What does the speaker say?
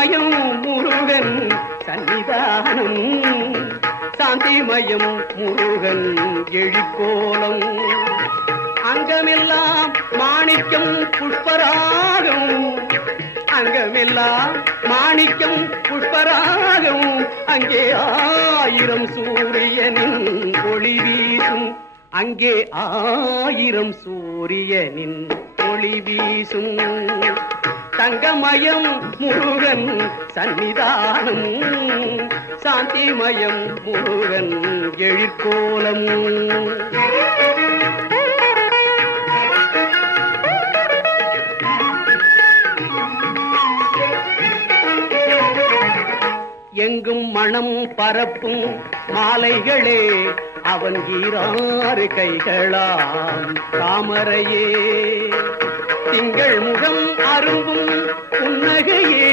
தங்கமயம் முருகன் சன்னிதானம், சாந்திமயம் முருகன் எழிற்கோலம், அங்கமெல்லாம் மாணிக்கம் புஷ்பராகம், அங்கமெல்லாம் மாணிக்கம் புஷ்பராகம், அங்கே 1000 சூரியனின் ஒளி வீசும், அங்கே 1000 சூரியனின் ஒளி வீசும். தங்கமயம் முருகன் சன்னிதானம், சாந்திமயம் முருகன் எழிற்கோலம். எங்கும் மனம் பரப்பும் மாலைகளே அவன் 6 கைகளாம் தாமரையே, திங்கள் முகம் அரும்பும் புன்னகையே